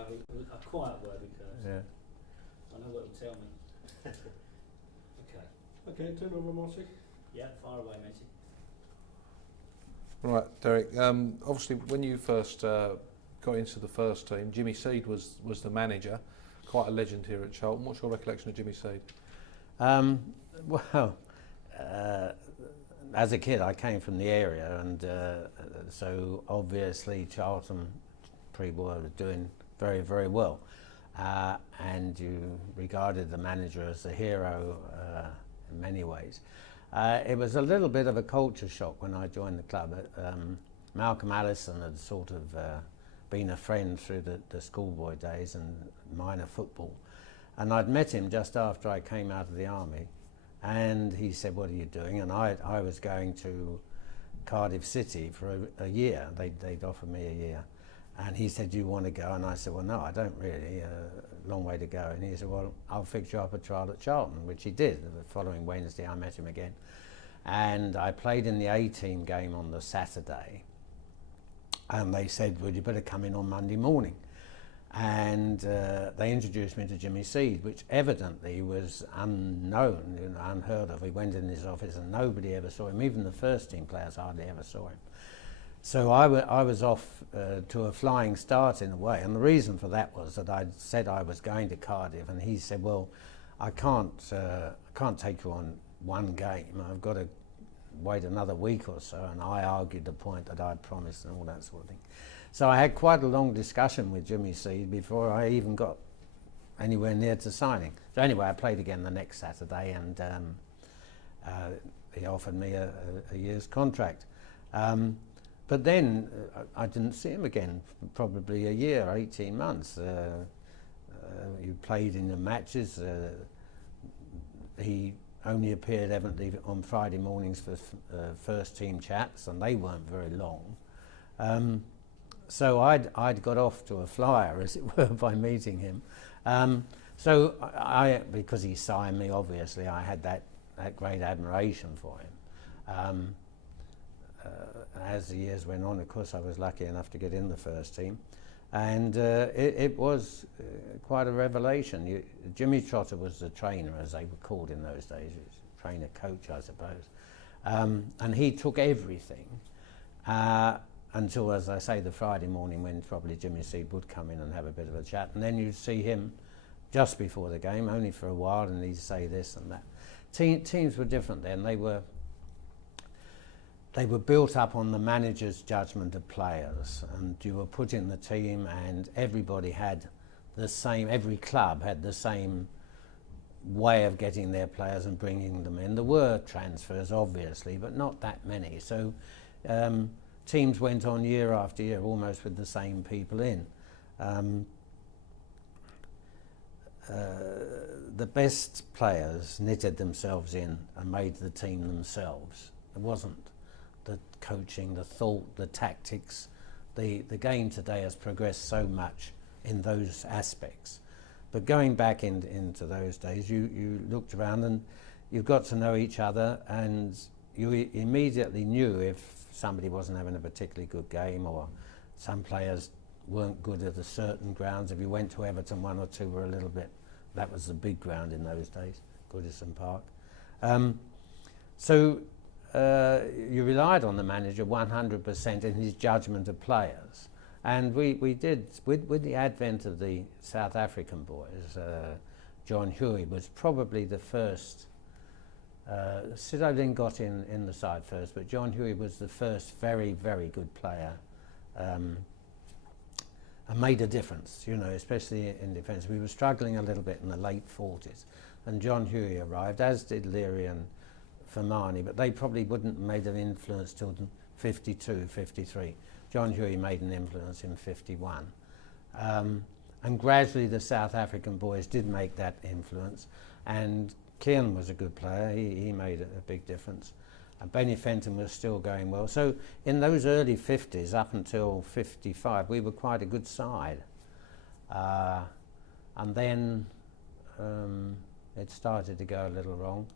have a quiet word with Kurt. Yeah. I know what he'll tell me. Okay. Okay, turn over, Marty. Yeah, far away, matey. Right, Derek. Obviously, when you first got into the first team, Jimmy Seed was the manager, quite a legend here at Charlton. What's your recollection of Jimmy Seed? Well, as a kid, I came from the area, and so obviously Charlton pre-war was doing very, very well, and you regarded the manager as a hero in many ways. It was a little bit of a culture shock when I joined the club. Malcolm Allison had sort of been a friend through the schoolboy days and minor football, and I'd met him just after I came out of the army, and he said, "What are you doing?" And I was going to Cardiff City for a year. They'd offered me a year, and he said, "Do you want to go?" And I said, "Well, no, I don't really. Long way to go." And he said, "Well, I'll fix you up a trial at Charlton," which he did. The following Wednesday, I met him again, and I played in the A-team game on the Saturday. And they said, "Well, you better come in on Monday morning." And they introduced me to Jimmy Seed, which evidently was unknown, unheard of. He went in his office and nobody ever saw him. Even the first team players hardly ever saw him. So I was off to a flying start in a way. And the reason for that was that I'd said I was going to Cardiff, and he said, "Well, I can't take you on one game. I've got to wait another week or so." And I argued the point that I'd promised and all that sort of thing. So I had quite a long discussion with Jimmy Seed before I even got anywhere near to signing. So anyway, I played again the next Saturday, and he offered me a year's contract. But then I didn't see him again for probably a year, 18 months. He played in the matches. He only appeared evidently on Friday mornings for first team chats, and they weren't very long. So I'd got off to a flyer, as it were, by meeting him. So because he signed me, obviously, I had that great admiration for him. As the years went on, of course, I was lucky enough to get in the first team. And it was quite a revelation. Jimmy Trotter was the trainer, as they were called in those days. He was trainer coach, I suppose. And he took everything until, as I say, the Friday morning when probably Jimmy Seed would come in and have a bit of a chat. And then you'd see him just before the game, only for a while, and he'd say this and that. Teams were different then. They were built up on the manager's judgment of players, and you were put in the team, and everybody had the same, every club had the same way of getting their players and bringing them in. There were transfers, obviously, but not that many. So teams went on year after year almost with the same people in. The best players knitted themselves in and made the team themselves. It wasn't the coaching, the thought, the tactics. The game today has progressed so much in those aspects. But going back into those days, you looked around and you got to know each other, and you immediately knew if somebody wasn't having a particularly good game, or some players weren't good at a certain grounds. If you went to Everton, one or two were a little bit, that was the big ground in those days, Goodison Park. So you relied on the manager 100% in his judgment of players. And we did, with the advent of the South African boys, John Huey was probably the first. Sid O'Lynn got in the side first, but John Huey was the first very, very good player, and made a difference, you know, especially in defence. We were struggling a little bit in the late 40s, and John Huey arrived, as did Leary and Fermani, but they probably wouldn't have made an influence till 52, 53. John Huey made an influence in 51. And gradually the South African boys did make that influence, and Kean was a good player. He made a big difference. And Benny Fenton was still going well. So in those early 50s, up until 55, we were quite a good side. And then it started to go a little wrong.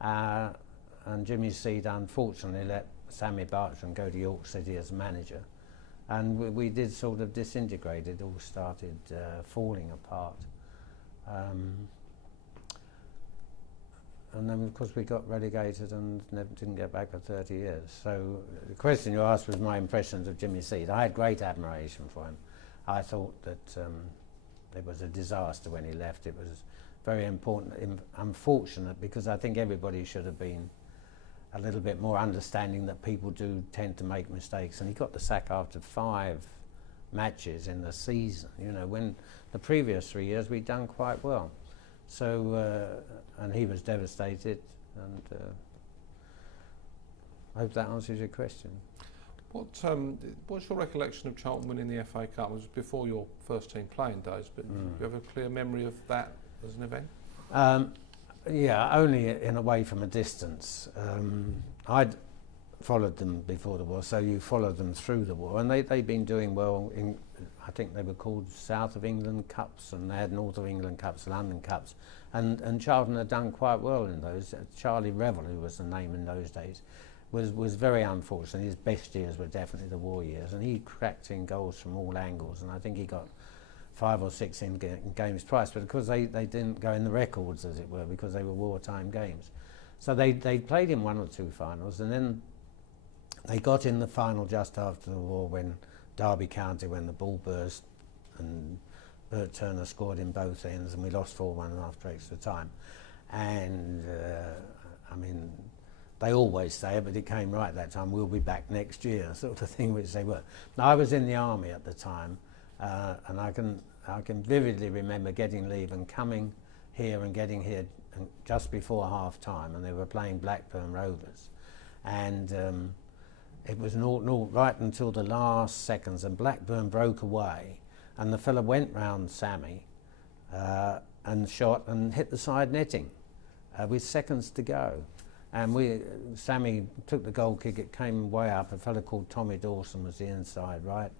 And Jimmy Seed unfortunately let Sammy Bartram go to York City as manager. and we did sort of disintegrate. It all started falling apart. And then of course we got relegated and didn't get back for 30 years. So the question you asked was my impressions of Jimmy Seed. I had great admiration for him. I thought that it was a disaster when he left. It was very important, unfortunate, because I think everybody should have been a little bit more understanding that people do tend to make mistakes. And he got the sack after 5 matches in the season, you know, when the previous 3 years we'd done quite well. So, and he was devastated, and I hope that answers your question. What's your recollection of Charlton winning the FA Cup? It was before your first team playing days, but do you have a clear memory of that as an event? Yeah, only in a way from a distance. I'd followed them before the war, so you followed them through the war, and they'd been doing well in, I think they were called South of England Cups, and they had North of England Cups, London Cups, and Charlton had done quite well in those. Charlie Revel, who was the name in those days, was very unfortunate. His best years were definitely the war years, and he cracked in goals from all angles, and I think he got 5 or 6 in games twice, but because they didn't go in the records, as it were, because they were wartime games. So they played in 1 or 2 finals, and then they got in the final just after the war when Derby County, when the ball burst and Bert Turner scored in both ends, and we lost 4-1 after extra time. And I mean, they always say it, but it came right that time, we'll be back next year, sort of thing, which they were. Now, I was in the army at the time, and I can vividly remember getting leave and coming here and getting here just before half time, and they were playing Blackburn Rovers, and it was 0-0 right until the last seconds, and Blackburn broke away, and the fella went round Sammy and shot and hit the side netting with seconds to go. And Sammy took the goal kick, it came way up, a fella called Tommy Dawson was the inside, right?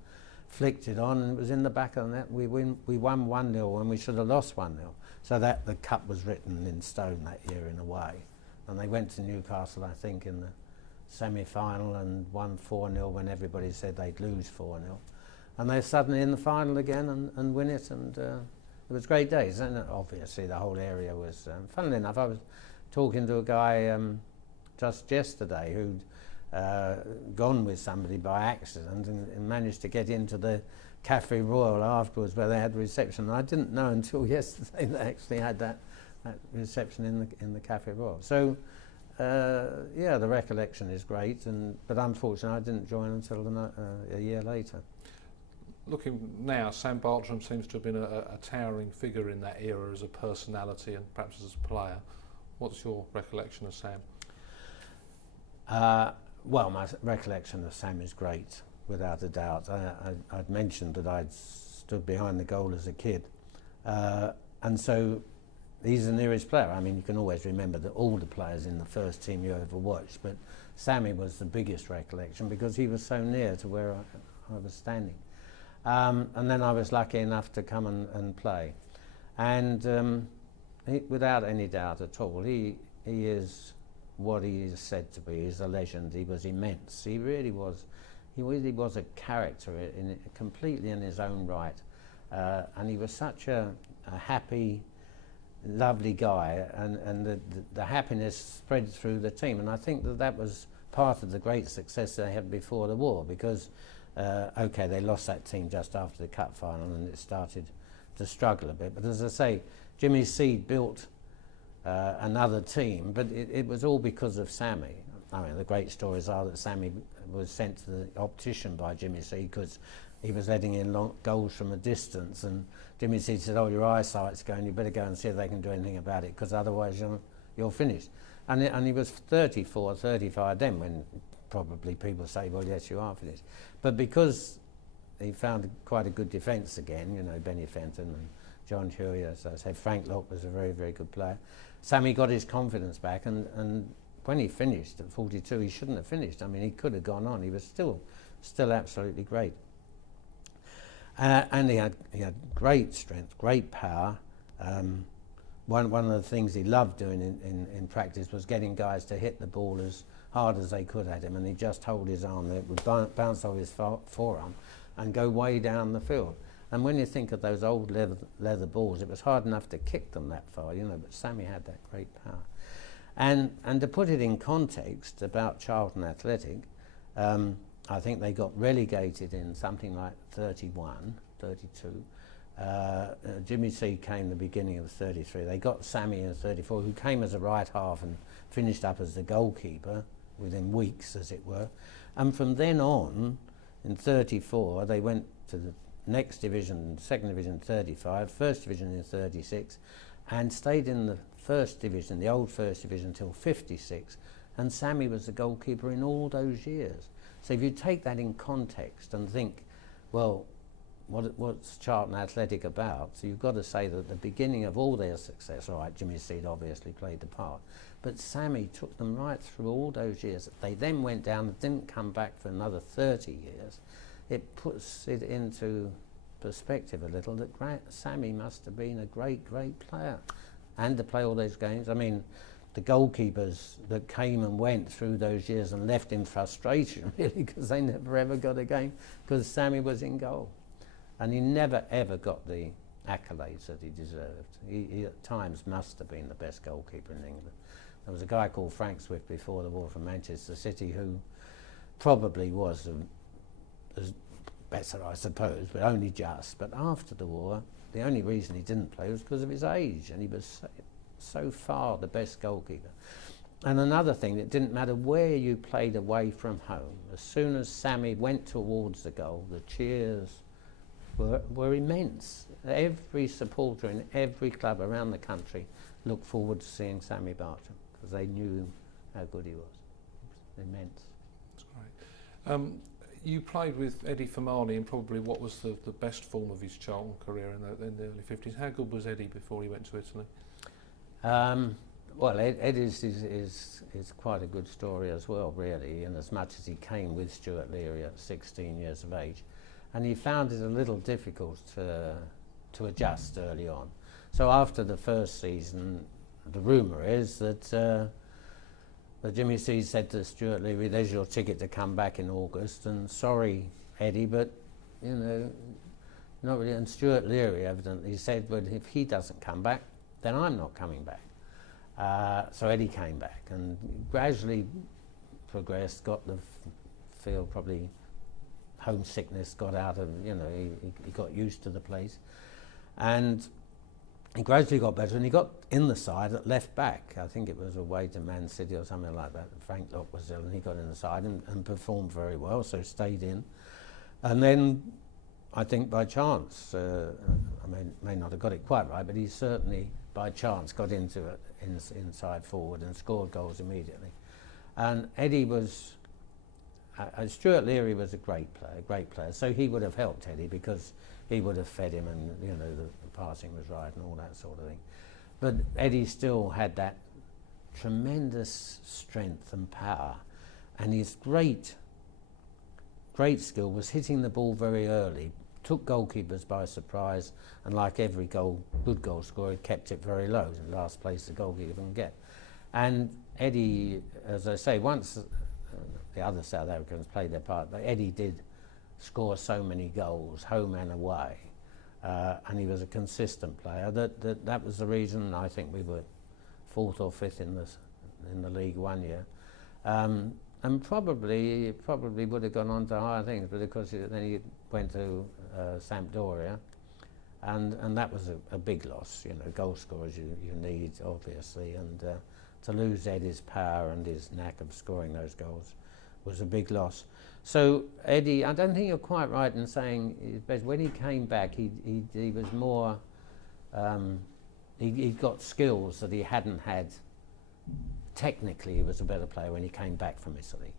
Flicked it on, and it was in the back of the net. We won 1-0 when we should have lost 1-0. So that the cup was written in stone that year in a way. And they went to Newcastle, I think, in the semi-final and won 4-0 when everybody said they'd lose 4-0. And they're suddenly in the final again and win it, and it was great days. And obviously the whole area was, funnily enough, I was talking to a guy just yesterday who'd gone with somebody by accident and managed to get into the Cafe Royal afterwards where they had a reception. And I didn't know until yesterday they actually had that reception in the Cafe Royal. So yeah, the recollection is great, but unfortunately I didn't join until a year later. Looking now, Sam Bartram seems to have been a towering figure in that era as a personality and perhaps as a player. What's your recollection of Sam? Well, my recollection of Sam is great, without a doubt. I'd mentioned that I'd stood behind the goal as a kid, and so he's the nearest player. I mean, you can always remember that all the players in the first team you ever watched, but Sammy was the biggest recollection because he was so near to where I was standing. And then I was lucky enough to come and play. And without any doubt at all, he is what he is said to be. He's a legend. He was immense. He really was. He really was a character completely in his own right. And he was such a happy, lovely guy, and the happiness spread through the team. And I think that was part of the great success they had before the war, because okay, they lost that team just after the cup final and it started to struggle a bit. But as I say, Jimmy Seed built another team, but it was all because of Sammy. I mean, the great stories are that Sammy was sent to the optician by Jimmy Seed because he was letting in goals from a distance, and Jimmy Seed said, "Oh, your eyesight's going, you better go and see if they can do anything about it, because otherwise you're finished." And he was 34, 35 then, when probably people say, "Well, yes, you are finished." But because he found quite a good defence again, you know, Benny Fenton and John Huey, as I say, Frank Locke was a very, very good player. Sammy got his confidence back, and when he finished at 42, he shouldn't have finished. I mean, he could have gone on. He was still absolutely great. And he had great strength, great power. One of the things he loved doing in practice was getting guys to hit the ball as hard as they could at him, and he'd just hold his arm, it would bounce off his forearm, and go way down the field. And when you think of those old leather balls, it was hard enough to kick them that far, you know, but Sammy had that great power. And to put it in context about Charlton Athletic, I think they got relegated in something like 31, 32. Jimmy C came the beginning of 33. They got Sammy in 34, who came as a right half and finished up as the goalkeeper within weeks, as it were. And from then on, in 34, they went to the next division, second division 35, first division in 36, and stayed in the first division, the old first division, until 56. And Sammy was the goalkeeper in all those years. So if you take that in context and think, well, what's Charlton Athletic about? So you've got to say that at the beginning of all their success, all right, Jimmy Seed obviously played the part, but Sammy took them right through all those years. They then went down and didn't come back for another 30 years. It puts it into perspective a little that Sammy must have been a great, great player. And to play all those games, I mean, the goalkeepers that came and went through those years and left in frustration, really, because they never ever got a game, because Sammy was in goal. And he never ever got the accolades that he deserved. He at times must have been the best goalkeeper in England. There was a guy called Frank Swift before the war from Manchester City who probably was better, I suppose, but only just. But after the war, the only reason he didn't play was because of his age, and he was so far the best goalkeeper. And another thing, it didn't matter where you played away from home. As soon as Sammy went towards the goal, the cheers were immense. Every supporter in every club around the country looked forward to seeing Sammy Bartram because they knew how good he was. It was immense. That's great. You played with Eddie Fermani in probably what was the best form of his Charlton career in the early 50s. How good was Eddie before he went to Italy? Well, Ed is quite a good story as well, really, in as much as he came with Stuart Leary at 16 years of age. And he found it a little difficult to adjust early on. So after the first season, the rumour is that Jimmy C said to Stuart Leary, "There's your ticket to come back in August, and sorry, Eddie, but, you know, not really." And Stuart Leary evidently said, "But if he doesn't come back, then I'm not coming back." So Eddie came back and gradually progressed, got the feel, probably homesickness got out of, you know, he got used to the place. And he gradually got better, and he got in the side at left back. I think it was away to Man City or something like that. Frank Locke was ill, and he got in the side and performed very well, so stayed in. And then, I think by chance, I may not have got it quite right, but he certainly, by chance, got into it inside forward and scored goals immediately. And Eddie was, Stuart Leary was a great player, so he would have helped Eddie because he would have fed him, and, you know, the passing was right and all that sort of thing. But Eddie still had that tremendous strength and power, and his great skill was hitting the ball very early, took goalkeepers by surprise, and like every good goal scorer, kept it very low, the last place the goalkeeper can get. And Eddie, as I say, once the other South Africans played their part, but Eddie did score so many goals, home and away, and he was a consistent player. That was the reason I think we were 4th or 5th in the league one year, and probably would have gone on to higher things, but of course then he went to Sampdoria, and that was a big loss. You know, goal scorers you need, obviously, and to lose Eddie's power and his knack of scoring those goals was a big loss. So Eddie, I don't think you're quite right in saying when he came back, he was more, he got skills that he hadn't had. Technically, he was a better player when he came back from Italy.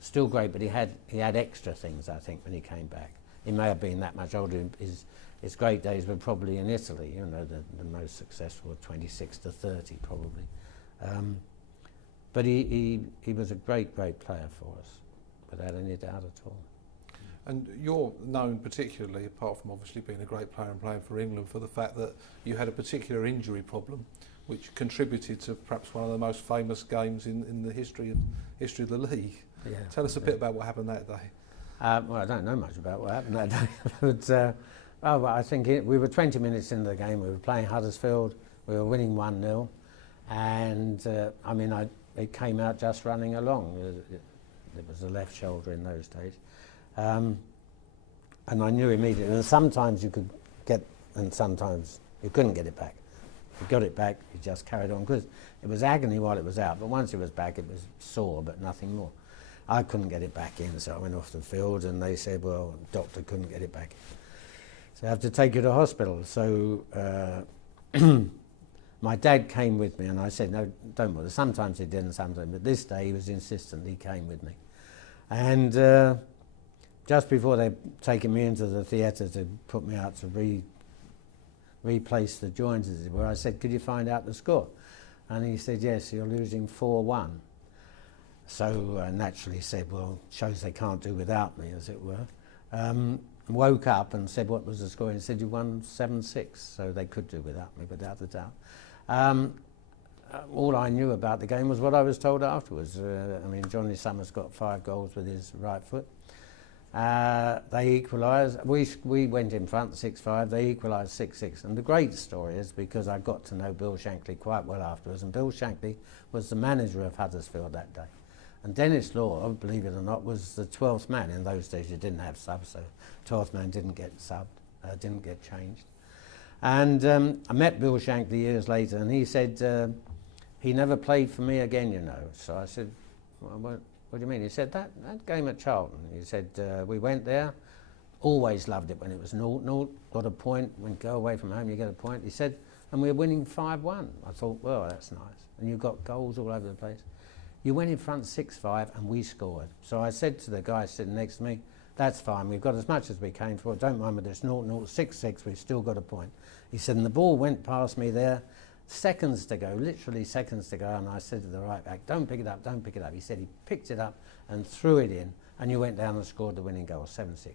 Still great, but he had extra things, I think, when he came back. He may have been that much older. His great days were probably in Italy, you know, the most successful, 26 to 30 probably. But he was a great player for us, without any doubt at all. And you're known particularly, apart from obviously being a great player and playing for England, for the fact that you had a particular injury problem, which contributed to perhaps one of the most famous games in the history of the league. Yeah, Tell us a bit about what happened that day. Well, I don't know much about what happened that day, but I think we were 20 minutes into the game. We were playing Huddersfield. We were winning 1-0, and it came out just running along. It was the left shoulder in those days, and I knew immediately. And sometimes you could get, and sometimes you couldn't get it back. If you got it back, you just carried on, because it was agony while it was out. But once it was back, it was sore, but nothing more. I couldn't get it back in, so I went off the field, and they said, well, the doctor couldn't get it back in, so I have to take you to hospital. So my dad came with me, and I said, no, don't bother. Sometimes he didn't, sometimes, but this day he was insistent. He came with me. And just before they taken me into the theatre to put me out to replace the joints, as it were, I said, could you find out the score? And he said, yes, you're losing 4-1. So naturally said, well, shows they can't do without me, as it were. Woke up and said, what was the score? And he said, you won 7-6, so they could do without me, without a doubt. All I knew about the game was what I was told afterwards. Johnny Summers got 5 goals with his right foot. They equalised. We went in front 6-5. They equalised 6-6. And the great story is because I got to know Bill Shankly quite well afterwards, and Bill Shankly was the manager of Huddersfield that day. And Dennis Law, believe it or not, was the 12th man. In those days you didn't have subs, so 12th man didn't get subbed, didn't get changed. And I met Bill Shankly years later, and he said, he never played for me again, you know. So I said, well, what do you mean? He said, that game at Charlton. He said, we went there, always loved it when it was 0-0, got a point. When you go away from home, you get a point. He said, and we were winning 5-1. I thought, well, that's nice. And you got goals all over the place. You went in front 6-5 and we scored. So I said to the guy sitting next to me, that's fine, we've got as much as we came for. Don't mind with this 0-0, 6-6, we've still got a point. He said, and the ball went past me there, seconds to go, literally seconds to go, and I said to the right back, don't pick it up, don't pick it up. He said he picked it up and threw it in, and you went down and scored the winning goal, 7-6.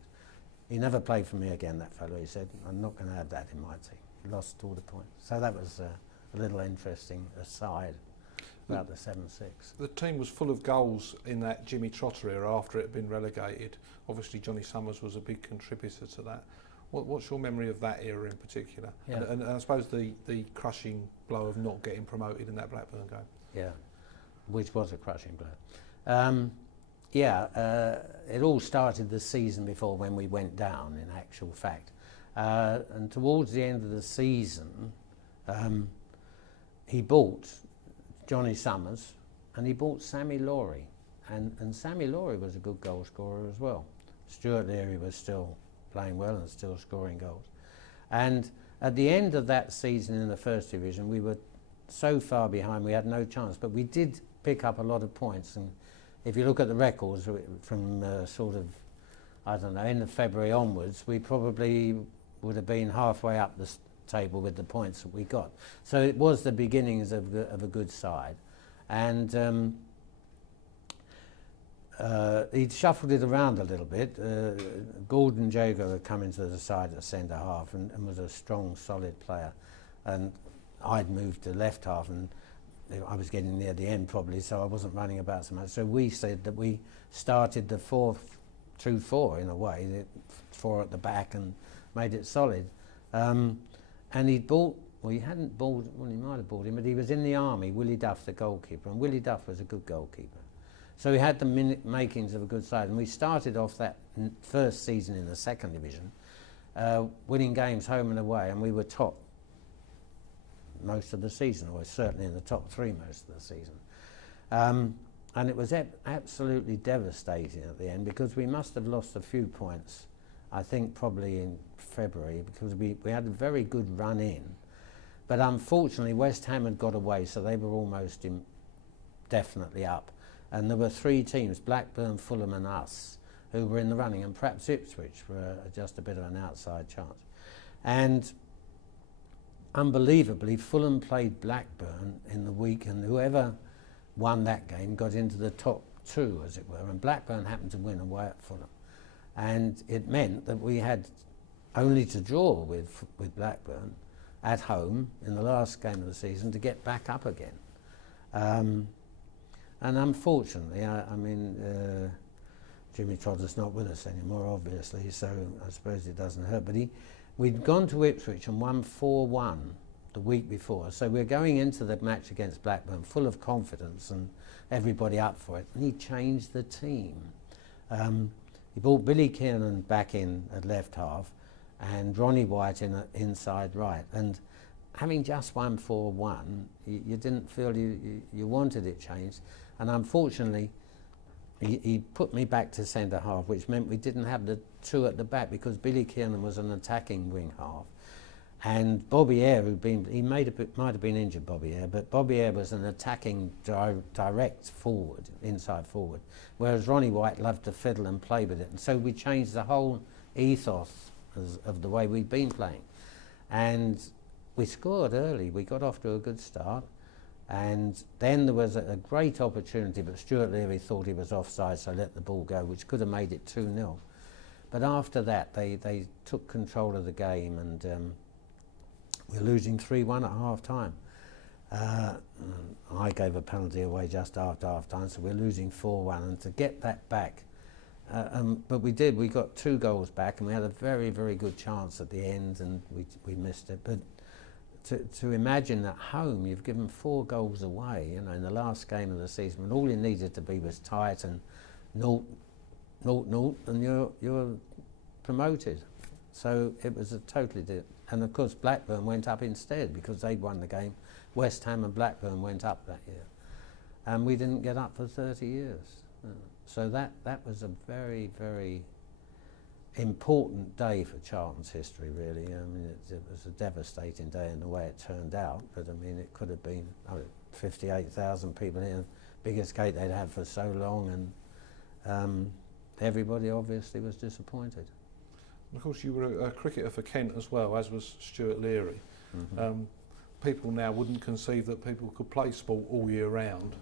He never played for me again, that fellow. He said, I'm not going to have that in my team. Lost all the points. So that was a little interesting aside about the 7-6. The team was full of goals in that Jimmy Trotter era after it had been relegated. Obviously Johnny Summers was a big contributor to that. What's your memory of that era in particular? Yeah. And I suppose the crushing blow of not getting promoted in that Blackburn game. Yeah, which was a crushing blow. It all started the season before when we went down, in actual fact. And towards the end of the season, he bought Johnny Summers and he bought Sammy Laurie. And Sammy Laurie was a good goal scorer as well. Stuart Leary was still playing well and still scoring goals. And at the end of that season in the First Division, we were so far behind we had no chance, but we did pick up a lot of points. And if you look at the records from end of February onwards, we probably would have been halfway up the table with the points that we got. So it was the beginnings of a good side. And he'd shuffled it around a little bit. Gordon Jago had come into the side at centre half and was a strong, solid player. And I'd moved to left half, and I was getting near the end probably, so I wasn't running about so much. So we said that we started the 4-2-4 in a way, 4 at the back, and made it solid. And he'd bought, well, he hadn't bought, well, he might have bought him, but he was in the army, Willie Duff, the goalkeeper, and Willie Duff was a good goalkeeper. So we had the makings of a good side, and we started off that first season in the Second Division, winning games home and away, and we were top most of the season, or certainly in the top 3 most of the season. And it was absolutely devastating at the end, because we must have lost a few points, I think probably in February, because we had a very good run in. But unfortunately West Ham had got away, so they were almost definitely up. And there were 3 teams, Blackburn, Fulham and us, who were in the running, and perhaps Ipswich were just a bit of an outside chance. And unbelievably, Fulham played Blackburn in the week, and whoever won that game got into the top 2, as it were, and Blackburn happened to win away at Fulham. And it meant that we had only to draw with Blackburn at home in the last game of the season to get back up again. And unfortunately, Jimmy Trotter's not with us anymore, obviously, so I suppose it doesn't hurt. But we'd gone to Ipswich and won 4-1 the week before, so we're going into the match against Blackburn full of confidence and everybody up for it. And he changed the team. He brought Billy Kiernan back in at left half and Ronnie White in inside right. And having just won 4-1, you didn't feel you wanted it changed. And unfortunately, he put me back to centre half, which meant we didn't have the two at the back because Billy Kiernan was an attacking wing half. And Bobby Eyre, might have been injured, Bobby Eyre, but Bobby Eyre was an attacking direct forward, inside forward, whereas Ronnie White loved to fiddle and play with it. And so we changed the whole ethos of the way we'd been playing. And we scored early, we got off to a good start. And then there was a great opportunity, but Stuart Leary thought he was offside, so let the ball go, which could have made it 2-0. But after that, they took control of the game, and we're losing 3-1 at half-time. I gave a penalty away just after half-time, so we're losing 4-1, and to get that back, but we did. We got 2 goals back, and we had a very, very good chance at the end, and we missed it. But to imagine at home you've given 4 goals away, you know, in the last game of the season, when all you needed to be was tight and 0-0, and you're promoted. So it was a totally and of course Blackburn went up instead because they'd won the game. West Ham and Blackburn went up that year, and we didn't get up for 30 years. So that was a very, very important day for Charlton's history, really. I mean, it was a devastating day in the way it turned out, but I mean, it could have been 58,000 people here, biggest gate they'd had for so long, and everybody obviously was disappointed. And of course, you were a cricketer for Kent as well, as was Stuart Leary. Mm-hmm. People now wouldn't conceive that people could play sport all year round.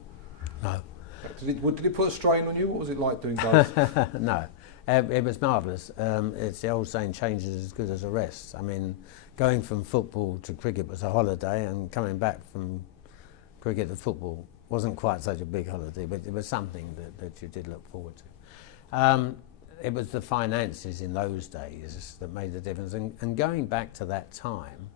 No. Did it put a strain on you? What was it like doing both? No. It was marvellous. It's the old saying, change is as good as a rest. I mean, going from football to cricket was a holiday, and coming back from cricket to football wasn't quite such a big holiday, but it was something that you did look forward to. It was the finances in those days that made the difference. And going back to that time,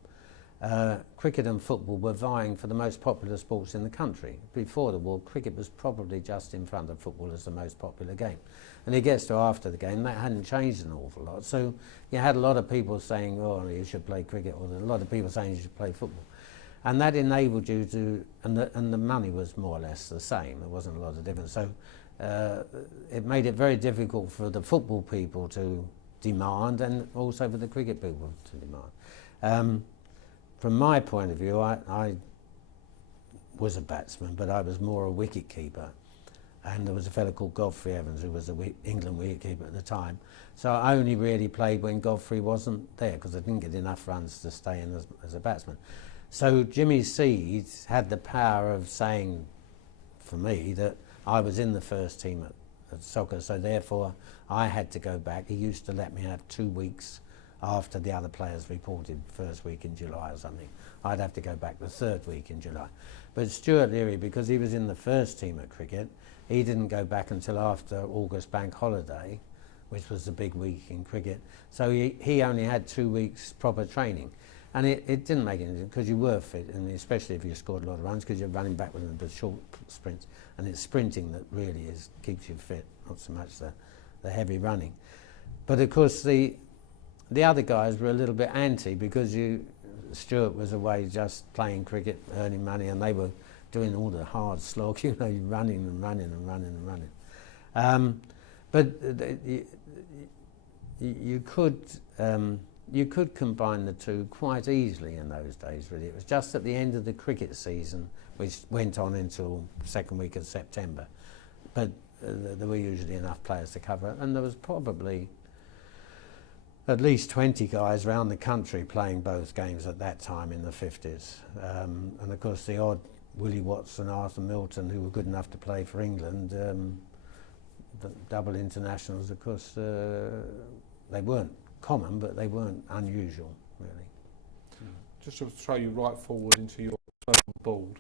cricket and football were vying for the most popular sports in the country. Before the war, cricket was probably just in front of football as the most popular game. And it gets to after the game, that hadn't changed an awful lot. So you had a lot of people saying, oh, you should play cricket, or a lot of people saying you should play football. And that enabled you to, and the money was more or less the same. There wasn't a lot of difference. So it made it very difficult for the football people to demand, and also for the cricket people to demand. From my point of view, I was a batsman, but I was more a wicket keeper. And there was a fellow called Godfrey Evans who was the England wicketkeeper at the time. So I only really played when Godfrey wasn't there, because I didn't get enough runs to stay in as a batsman. So Jimmy Seeds had the power of saying, for me, that I was in the first team at soccer, so therefore I had to go back. He used to let me have 2 weeks after the other players reported, first week in July or something. I'd have to go back the 3rd week in July. But Stuart Leary, because he was in the first team at cricket, he didn't go back until after August bank holiday, which was the big week in cricket. So he only had 2 weeks proper training. And it didn't make any difference, because you were fit, and especially if you scored a lot of runs, because you're running back with the short sprints. And it's sprinting that really keeps you fit, not so much the heavy running. But of course the other guys were a little bit anti, because Stuart was away just playing cricket, earning money, and they were doing all the hard slog, you know, running and running and running and running. But you could combine the two quite easily in those days, really. It was just at the end of the cricket season, which went on until 2nd week of September. But there were usually enough players to cover it, and there was probably at least 20 guys around the country playing both games at that time in the 50s. And of course the odd Willie Watson, Arthur Milton, who were good enough to play for England, the double internationals, of course, they weren't common, but they weren't unusual, really. Just to throw you right forward into your term on board,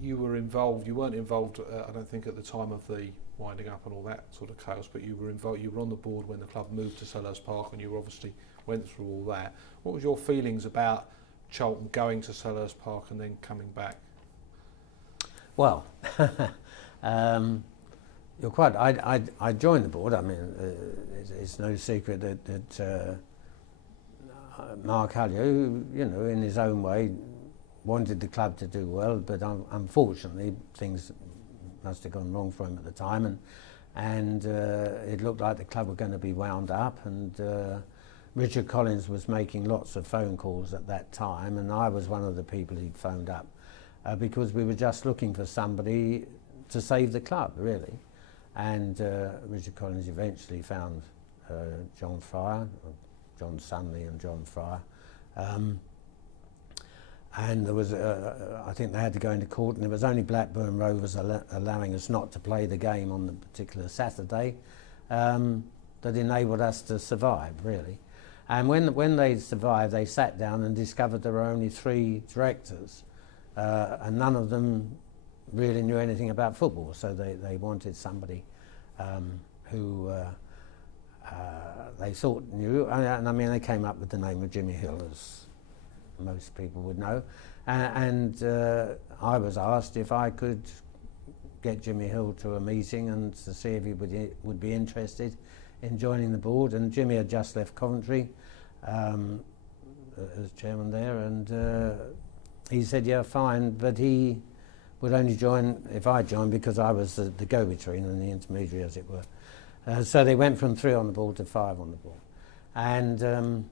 you weren't involved, I don't think, at the time of the winding up and all that sort of chaos, but you were involved, you were on the board when the club moved to Selhurst Park, and you obviously went through all that. What was your feelings about Charlton going to Selhurst Park and then coming back? Well, you're quite. I joined the board. I mean, it's no secret that Mark Hallier, who, you know, in his own way, wanted the club to do well, but unfortunately things must have gone wrong for him at the time, and it looked like the club were going to be wound up, and Richard Collins was making lots of phone calls at that time, and I was one of the people he'd phoned up because we were just looking for somebody to save the club, really. And Richard Collins eventually found John Fryer, John Sunley and John Fryer. And there was, I think they had to go into court, and it was only Blackburn Rovers allowing us not to play the game on the particular Saturday that enabled us to survive, really. And when they survived, they sat down and discovered there were only 3 directors, and none of them really knew anything about football, so they wanted somebody who they thought knew, and I mean, they came up with the name of Jimmy Hill, as most people would know, and I was asked if I could get Jimmy Hill to a meeting and to see if he would be interested in joining the board. And Jimmy had just left Coventry as chairman there, and he said, yeah, fine, but he would only join if I joined, because I was the go-between and the intermediary, as it were. So they went from 3 on the board to 5 on the board, and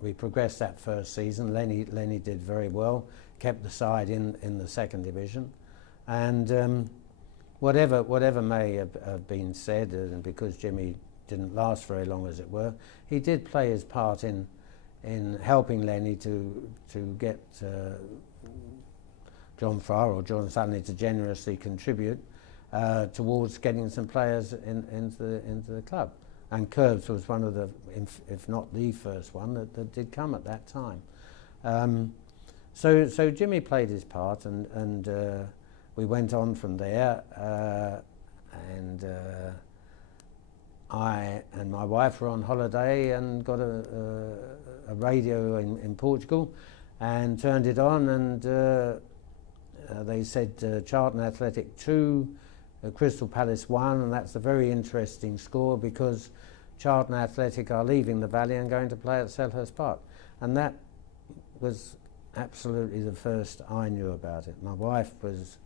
we progressed that first season. Lenny did very well, kept the side in the 2nd division, and whatever may have been said, and because Jimmy didn't last very long, as it were, he did play his part in helping Lenny to get John Fryer or John Sunley to generously contribute towards getting some players into the club. And Curbs was one of the, if not the first one, that did come at that time. So Jimmy played his part, and we went on from there. And I and my wife were on holiday and got a radio in Portugal, and turned it on, and they said Charlton Athletic 2, Crystal Palace 1, and that's a very interesting score, because Charlton Athletic are leaving the Valley and going to play at Selhurst Park. And that was absolutely the first I knew about it. My wife was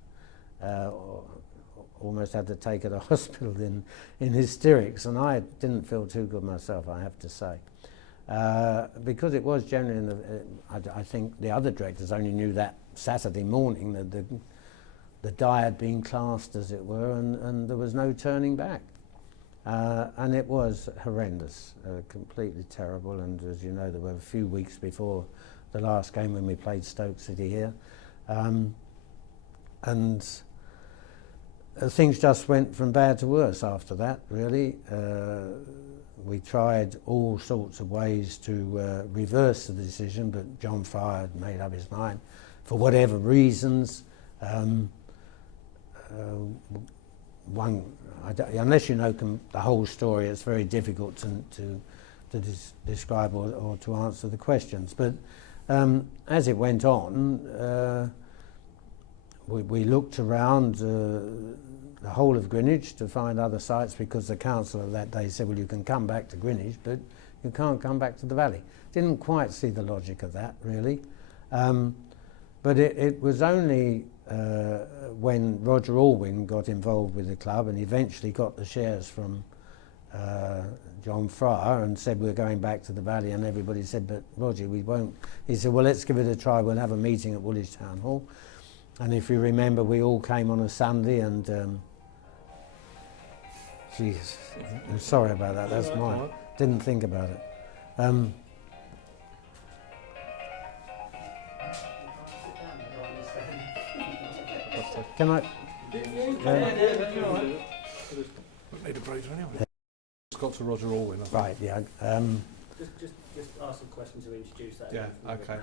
almost had to take her to hospital in hysterics, and I didn't feel too good myself, I have to say. Because it was generally in the, I think the other directors only knew that Saturday morning that the die had been classed, as it were, and there was no turning back. And it was horrendous, completely terrible, and as you know, there were a few weeks before the last game when we played Stoke City here. And things just went from bad to worse after that, really. We tried all sorts of ways to reverse the decision, but John Fryer had made up his mind for whatever reasons. Unless you know the whole story, it's very difficult to describe or to answer the questions. But as it went on, we looked around the whole of Greenwich to find other sites, because the councillor that day said, well, you can come back to Greenwich, but you can't come back to the Valley. Didn't quite see the logic of that, really. But it was only when Roger Alwyn got involved with the club and eventually got the shares from John Fryer and said, we're going back to the Valley, and everybody said, but Roger, we won't. He said, well, let's give it a try. We'll have a meeting at Woolwich Town Hall. And if you remember, we all came on a Sunday, and Jesus, I'm sorry about that, that's mine. Didn't think about it. Can I? Need a break anyway. It's got to Roger Alwyn, I think. Right, yeah. Just ask some questions to introduce that. Yeah, okay.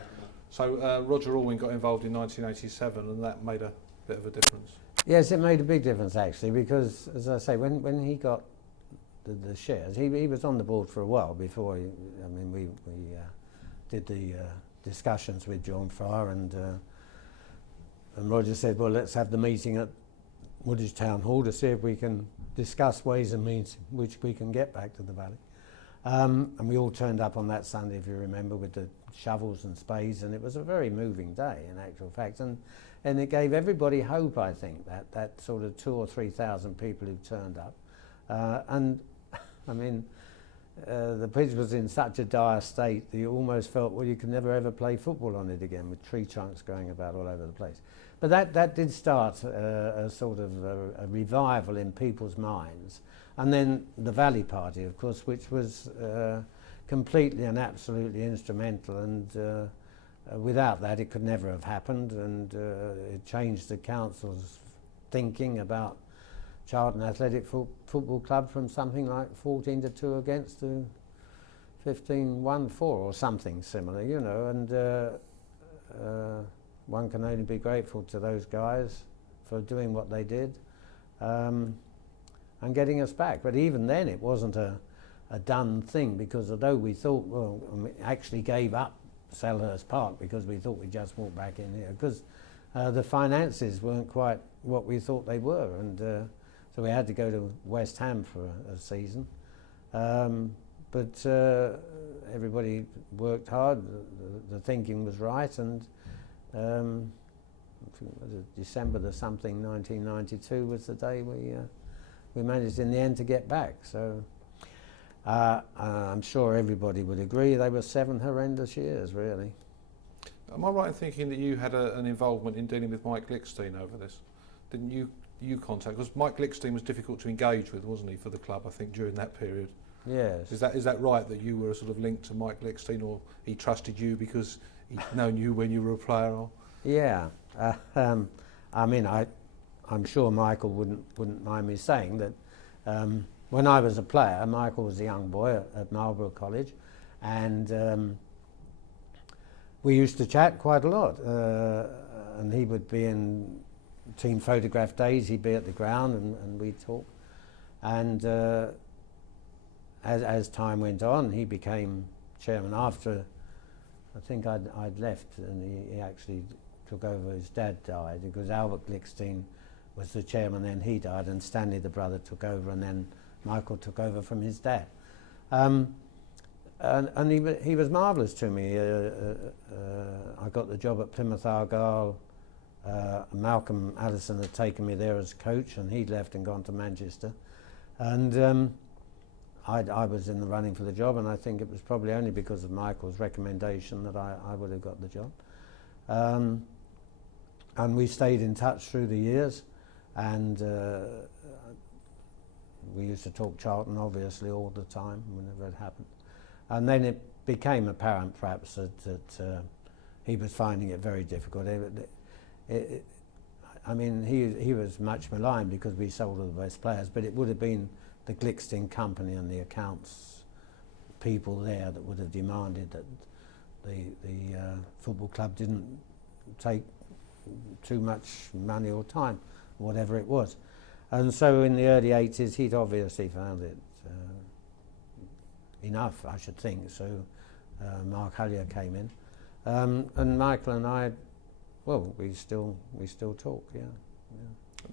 So Roger Alwyn got involved in 1987, and that made a bit of a difference. Yes, it made a big difference actually, because as I say, when he got the shares, he was on the board for a while before. We did the discussions with John Fryer, and Roger said, well, let's have the meeting at Woodridge Town Hall to see if we can discuss ways and means which we can get back to the valley. And we all turned up on that Sunday, if you remember, with the shovels and spades, and it was a very moving day in actual fact, and it gave everybody hope, I think, that sort of 2,000 or 3,000 people who turned up. And I mean, the pitch was in such a dire state that you almost felt, well, you could never ever play football on it again, with tree trunks going about all over the place. But that did start a sort of a revival in people's minds. And then the Valley Party, of course, which was completely and absolutely instrumental, and without that it could never have happened, and it changed the council's thinking about Charlton Athletic Football Club from something like 14-2 against to 15-1-4 or something similar, you know, and one can only be grateful to those guys for doing what they did and getting us back. But even then it wasn't a done thing, because although we thought, well, we actually gave up Selhurst Park because we thought we'd just walk back in here, because the finances weren't quite what we thought they were, and so we had to go to West Ham for a season. But everybody worked hard, the thinking was right, and December the something 1992 was the day we managed in the end to get back. So I'm sure everybody would agree they were 7 horrendous years, really. Am I right in thinking that you had an involvement in dealing with Mike Glickstein over this? Didn't you contact? Because Mike Glickstein was difficult to engage with, wasn't he, for the club, I think, during that period? Yes. Is that right, that you were sort of linked to Mike Glickstein, or he trusted you because he'd known you when you were a player? Or? Yeah. I mean, I'm sure Michael wouldn't mind me saying that when I was a player, Michael was a young boy at Marlborough College, and we used to chat quite a lot, and he would be in team photograph days, he'd be at the ground, and we'd talk. And as time went on, he became chairman after, I think I'd left, and he actually took over. His dad died, because Albert Glickstein was the chairman, then he died, and Stanley the brother took over, and then Michael took over from his dad. And he was marvellous to me. I got the job at Plymouth Argyle. Malcolm Allison had taken me there as coach, and he'd left and gone to Manchester. And I was in the running for the job, and I think it was probably only because of Michael's recommendation that I would have got the job. And we stayed in touch through the years, and we used to talk Charlton obviously all the time whenever it happened. And then it became apparent perhaps that he was finding it very difficult. I mean, he was much maligned because we sold all the best players, but it would have been the Glickstein company and the accounts people there that would have demanded that the football club didn't take too much money or time, whatever it was. And so in the early 80s, he'd obviously found it enough, I should think. So Mark Hullier came in, and Michael and I, well, we still talk, yeah.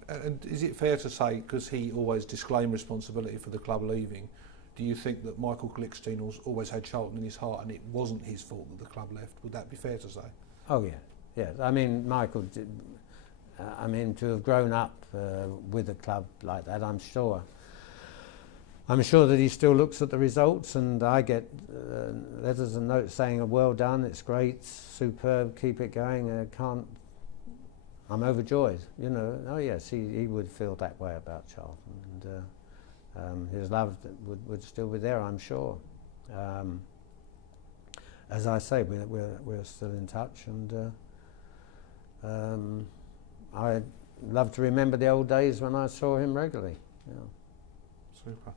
And is it fair to say, because he always disclaimed responsibility for the club leaving, do you think that Michael Glickstein always had Charlton in his heart, and it wasn't his fault that the club left? Would that be fair to say? Oh yeah, yes. I mean, Michael did. I mean, to have grown up with a club like that, I'm sure that he still looks at the results, and I get letters and notes saying, well done, it's great, superb, keep it going, I'm overjoyed, you know. Oh yes, he would feel that way about Charlton, and his love would still be there, I'm sure. As I say, we're still in touch, and I love to remember the old days when I saw him regularly. Yeah. Super.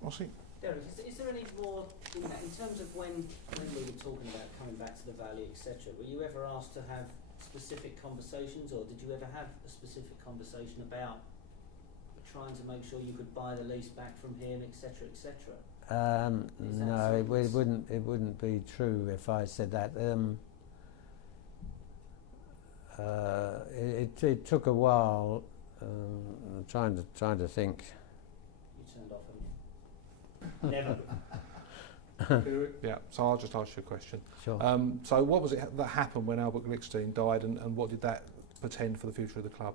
Well, see. Derek, is there any more in that, in terms of when we were talking about coming back to the Valley, etc., were you ever asked to have specific conversations, or did you ever have a specific conversation about trying to make sure you could buy the lease back from him, etc., etc.? No, it wouldn't be true if I said that. It took a while. Trying to think. You turned off, haven't you? Never. Yeah, so I'll just ask you a question. Sure. So what was it that happened when Albert Glickstein died, and what did that portend for the future of the club?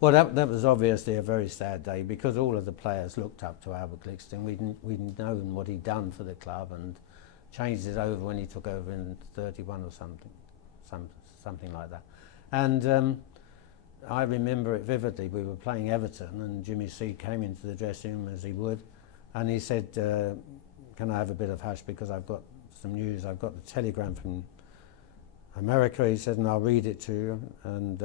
Well, that was obviously a very sad day because all of the players looked up to Albert Glickstein. We'd known what he'd done for the club and changed it over when he took over in 31 or something like that. And I remember it vividly. We were playing Everton and Jimmy C came into the dressing room as he would, and he said, can I have a bit of hush because I've got some news. I've got the telegram from America, he said, and I'll read it to you. And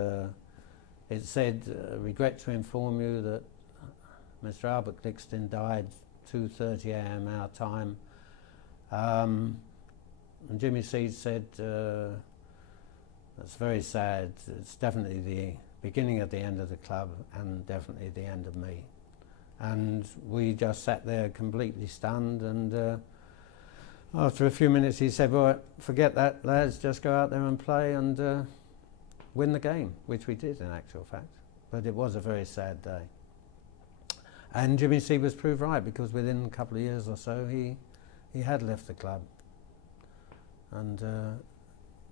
it said, regret to inform you that Mr. Albert Glickstein died 2:30 a.m. our time. And Jimmy Seed said, that's very sad. It's definitely the beginning of the end of the club and definitely the end of me. And we just sat there completely stunned, and after a few minutes he said, well, forget that, lads, just go out there and play and win the game, which we did in actual fact. But it was a very sad day. And Jimmy C was proved right, because within a couple of years or so he had left the club. And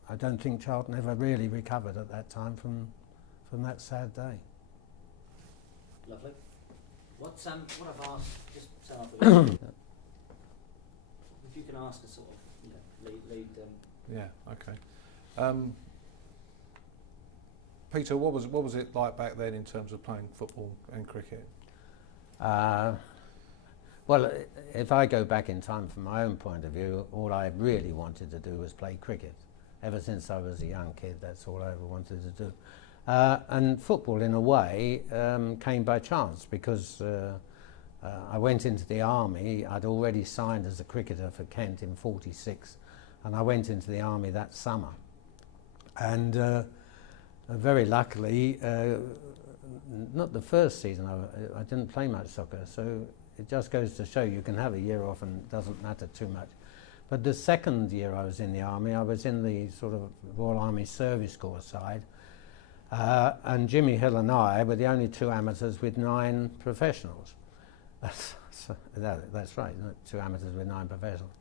I don't think Charlton ever really recovered at that time from that sad day. Lovely. What I've asked, just so if you can ask a sort of, lead Yeah, okay. Peter, what was it like back then in terms of playing football and cricket? Well, if I go back in time from my own point of view, all I really wanted to do was play cricket. Ever since I was a young kid, that's all I ever wanted to do. And football, in a way, came by chance, because I went into the army. I'd already signed as a cricketer for Kent in '46, and I went into the army that summer. And very luckily, not the first season, I didn't play much soccer, so it just goes to show you can have a year off and it doesn't matter too much. But the second year I was in the army, I was in the sort of Royal Army Service Corps side, and Jimmy Hill and I were the only two amateurs with 9 professionals. That's right, 2 amateurs with 9 professionals.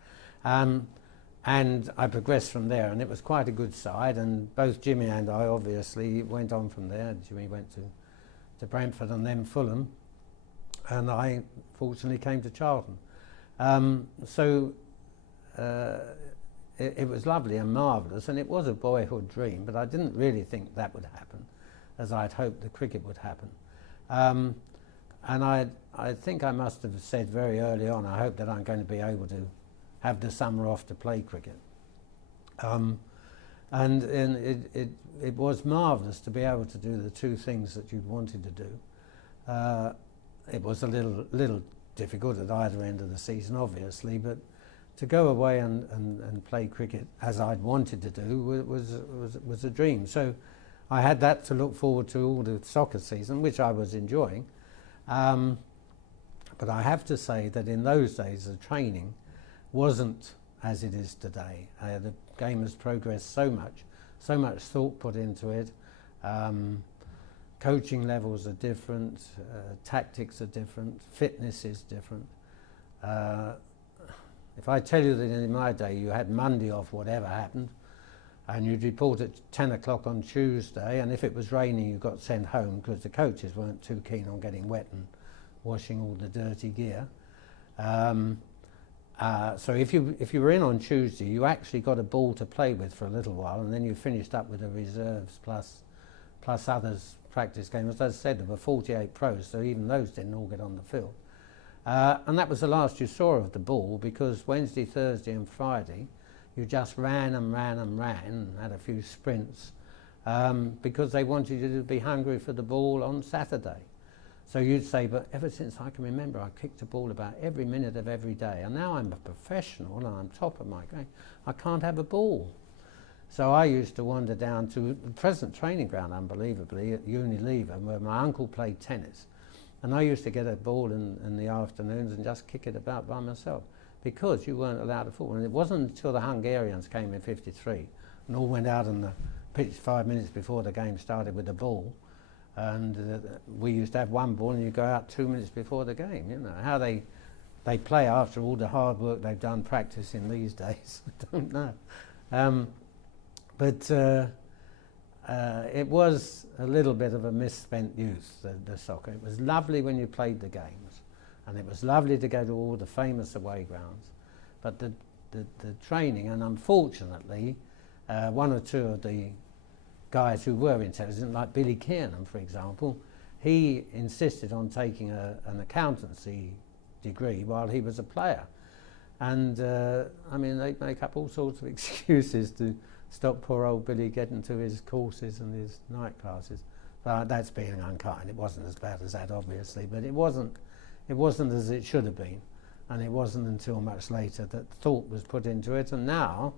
And I progressed from there, and it was quite a good side, and both Jimmy and I obviously went on from there. Jimmy went to Brentford and then Fulham, and I fortunately came to Charlton. It was lovely and marvellous, and it was a boyhood dream, but I didn't really think that would happen, as I'd hoped the cricket would happen. And I think I must have said very early on, I hope that I'm going to be able to have the summer off to play cricket. And it was marvellous to be able to do the 2 things that you'd wanted to do. It was a little difficult at either end of the season, obviously, but to go away and play cricket as I'd wanted to do was a dream. So I had that to look forward to all the soccer season, which I was enjoying. But I have to say that in those days the training wasn't as it is today. The game has progressed so much thought put into it. Coaching levels are different, tactics are different, fitness is different. If I tell you that in my day you had Monday off, whatever happened, and you'd report at 10 o'clock on Tuesday, and if it was raining you got sent home because the coaches weren't too keen on getting wet and washing all the dirty gear. So if you were in on Tuesday, you actually got a ball to play with for a little while, and then you finished up with the reserves plus others practice games. As I said, there were 48 pros, so even those didn't all get on the field. And that was the last you saw of the ball, because Wednesday, Thursday and Friday you just ran and had a few sprints, because they wanted you to be hungry for the ball on Saturday. So you'd say, but ever since I can remember, I kicked a ball about every minute of every day, and now I'm a professional and I'm top of my game. I can't have a ball. So I used to wander down to the present training ground, unbelievably, at Unilever, where my uncle played tennis. And I used to get a ball in the afternoons and just kick it about by myself, because you weren't allowed to football. And it wasn't until the Hungarians came in '53 and all went out on the pitch 5 minutes before the game started with the ball. And we used to have one ball and you go out 2 minutes before the game. You know, how they play after all the hard work they've done practicing these days, I don't know. But it was a little bit of a misspent youth, the soccer. It was lovely when you played the games, and it was lovely to go to all the famous away grounds. But the training, and unfortunately, one or two of the guys who were intelligent, like Billy Kiernan, for example, he insisted on taking an accountancy degree while he was a player. And I mean, they make up all sorts of excuses to stop poor old Billy getting to his courses and his night classes. But that's being unkind. It wasn't as bad as that, obviously, but it wasn't as it should have been. And it wasn't until much later that thought was put into it, and now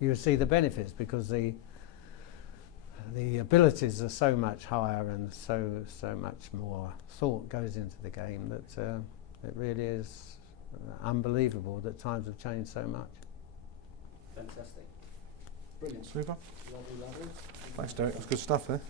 you see the benefits, because the abilities are so much higher and so much more thought goes into the game that it really is unbelievable that times have changed so much. Fantastic. Brilliant. Super. Lovely. Thanks, Derek. That's good stuff there.